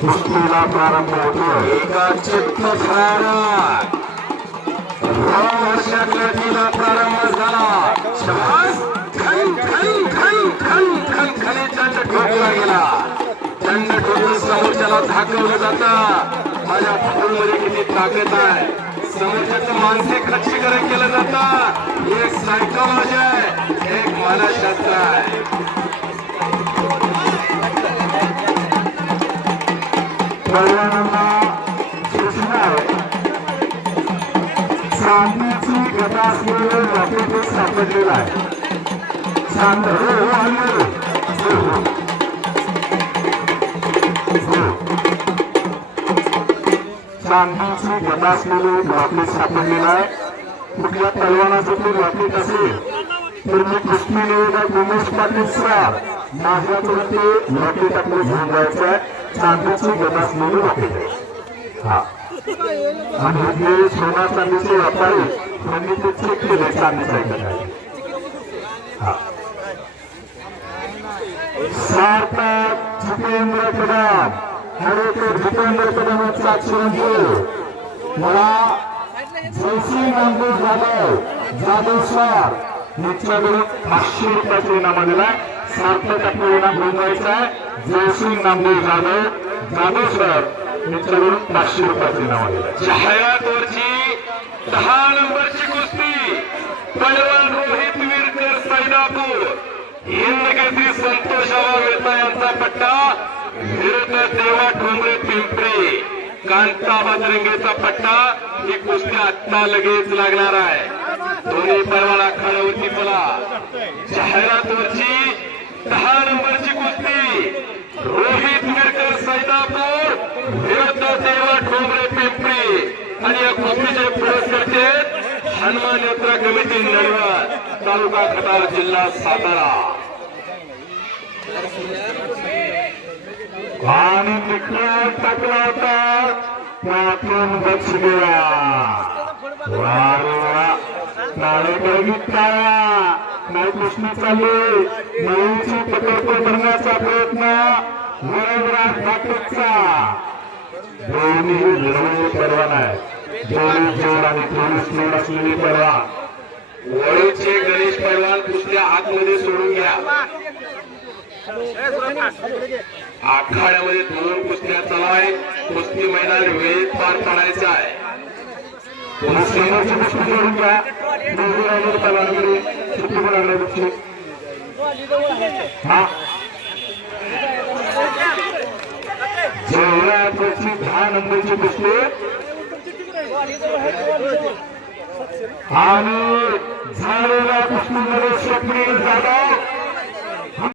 कुस्तीला प्रारंभ होतो एका चित्त फरारात वर्षातल्या तिला प्रारंभ झाला शाबास खन खन खन खन खन ठोकला गेला दंड ठोकून समोरच्याला झाकवलं जातं माझ्या फुलमध्ये किती ताकद आहे समोरच्याचं मानसिक खच्चीकरण केलं जातं एक सायकोलॉजी आहे एक मानसशास्त्र आहे. पहिल्यांदा सूचना चांदीची घटा असलेलं रॉकेट सापडलेलं आहे चांद हो हो आले हो चांदीची घटा असलेलं रॉकेट सापडलेलं आहे कुठल्या पैलवानाचं ते रॉकेट असेल तर मी कृष्ण निवेदक उमेश पाटील सर माझ्याकडे ते रॉकेट आपलं घेऊन जायचं आहे चांदीची गदा असलेलं रॉकेट आहे हा आणि हे सोना चांदीचे व्यापारी त्यांनी ते चेक केले चांदीचा आहे हा सार्थक जितेंद्र कदम हरेकर जितेंद्र कदमाचा चिरंजीव मला जयसिंग नामदेव जाधव जाधव सर यांच्याकडून पाचशे रुपयाचे इनाम दिला सार्थक आपलं इनाम घेऊन जयसिंग नामदेव जाधव जाधव सर यांच्याकडून पाचशे रुपयाचे नाव दिलं जाहिरातवरची दहा नंबरची कुस्ती पैलवान रोहित वीरकर सैदापूर. हिंदकेसरी संतोष वेता यांचा पट्टा विरुद्ध देवा ठोंबरे पिंपरी. कांता बजरंगेचा पट्टा ही कुस्ती आत्ता लगेच लागणार आहे. दोन्ही पैलवान आखाड्यावरती चला जाहिरातवर दहा नंबरची कुस्ती रोहित मिरकर सैदापूर विरुद्ध देवा ठोंबरे पिंपरी आणि या कुस्तीचे पुरस्कर्ते हनुमान यात्रा कमिटी नळवण तालुका खटाव जिल्हा सातारा. आणि टाकला होता त्यातून गेला टाळा नाही कृष्ण नळीची प्रकल्प करण्याचा प्रयत्न. वरदराज ठाकरेचा दोन्ही लढवणे परवाना आहे. दोन्ही जोड आणि पोलीस असलेली परवा. वळूचे गणेश पैलवान कुस्त्या आतमध्ये सोडून घ्या. आखाड्यामध्ये दोन कुस्त्या चालू आहेत कुस्ती मैदान वेळेत पार पाडायचा आहे. पोलीस समोरची गोष्ट जोडून घ्या. पण लागल्या हा? नंबरची कुस्ती आणि झालेल्या कुस्तीमध्ये स्वप्नील जाधव.